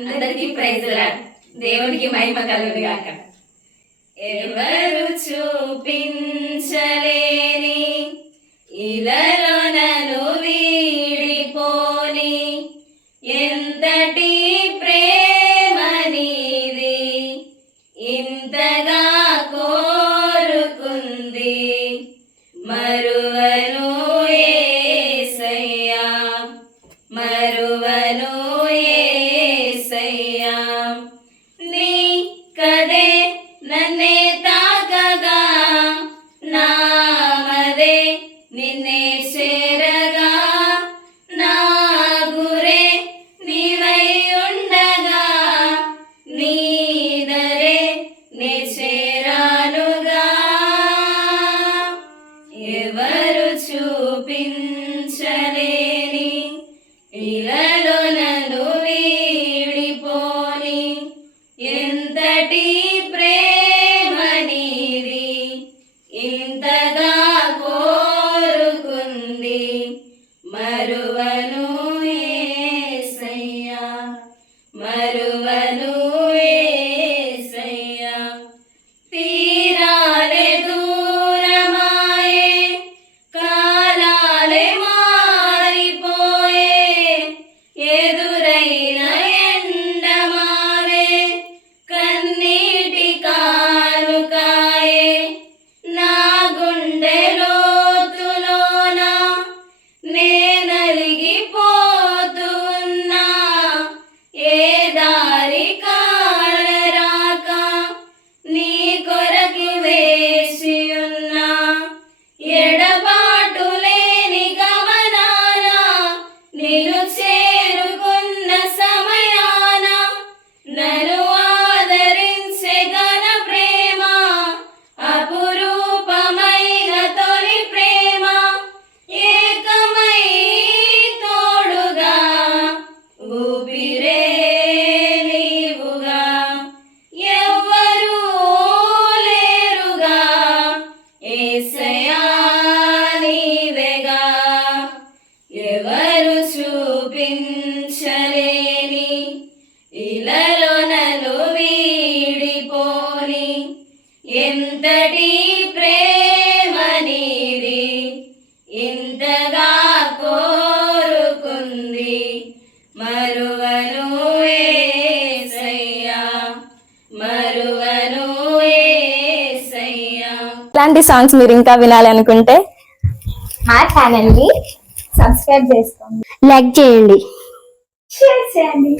అందరికీ praise lord. దేవునికి మహిమ కలుగును గాక. ఎవరు చూపించలేని ఇలలో నన్ను వీడిపోని ఎంతటి ప్రేమ నీది ఇంతగా కోరుకుంది మరువను యేసయ్యా మరువను యేసయ్యా నీ కదే నన్నే తాకగా నామదే నిన్నే చేరగా నా గురే నీవై ఉండగా నీదరే నే చేరానుగా ఎవరు చూపించలేని ఇలలో నన్ను వీడిపోని ఎంతటి ప్రేమ నీది ఇంతగా కోరుకుంది మరువను యేసయ్యా మరువను యేసయ్యా తీరాలే దూరమాయే కాలాలే మారిపోయే ఎదురైన ఎండమావే కన్నీటి కానుకాయే నా గుండె లోతులోన నే నలిగిపోతున్నా ఏ దారి కాలరాక నీ కొరకు వేసి ఉన్నా ఎడబాటు లేని గమనాన నిన్ను చేరుకున్న సమయాన నన్ను ఆదరించే ఘన ప్రేమ అపురూపమైన తొలి ప్రేమ ఏకమై తోడుగా ఊపిరే నీవుగా ఎవ్వరూ లేరుగా యేసయ్యా నీవేగా ఎవరు చూపించలేని ఇలలో నన్ను వీడిపోని ఎంతటి ప్రేమ నీది ఇంతగా కోరుకుంది మరువను యేసయ్యా మరువను యేసయ్యా. ఇలాంటి సాంగ్స్ మీరు ఇంకా వినాలి అనుకుంటే మా ఛానల్ ని సబ్స్క్రైబ్ చేసుకోండి, లైక్ చేయండి. షేర్ చేయండి.